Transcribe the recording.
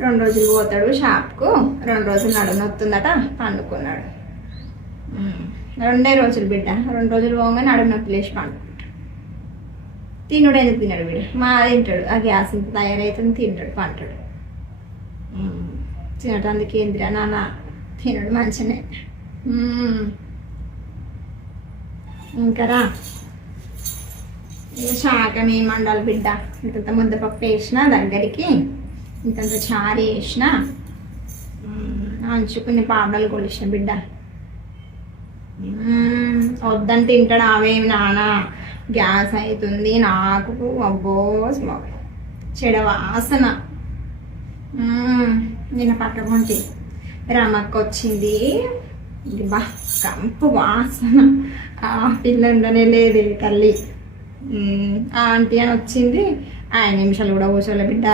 2 రోజులు పోతాడు షాప్కు, 2 రోజులు నడునొస్తుందట, పండుకున్నాడు. 2 రోజులు బిడ్డ, 2 రోజులు పోగానే నడుము నొప్పి లేచి పండుకుంటాడు. తినుడు ఎందుకు తినడు బిడ్డ, మా తింటాడు. ఆ గ్యాస్ ఇంత తయారవుతుంది, తింటాడు, పంటాడు. తినటానికి ఏందిరా నాన్న, తినడు మంచినే. ఇంకా రా, ఇక శాకం ఏమండాలి బిడ్డ. ఇంతంత ముద్దపప్పు వేసిన దగ్గరికి, ఇంతంత చారు వేసిన, అంచుకుని పాపడాలు కొలిసిన బిడ్డ. వద్దని తింటాడు అవేమి నాన్న, గ్యాస్ అవుతుంది నాకు, అబ్బో చెడ వాసన. నిన్న పక్కకుంటే రమక్క వచ్చింది, బా కంపు వాసన. ఆ పిల్ల ఉండనే లేదు తల్లి. ఆంటీ అని వచ్చింది, 5 నిమిషాలు కూడా కూర్చోలే బిడ్డ.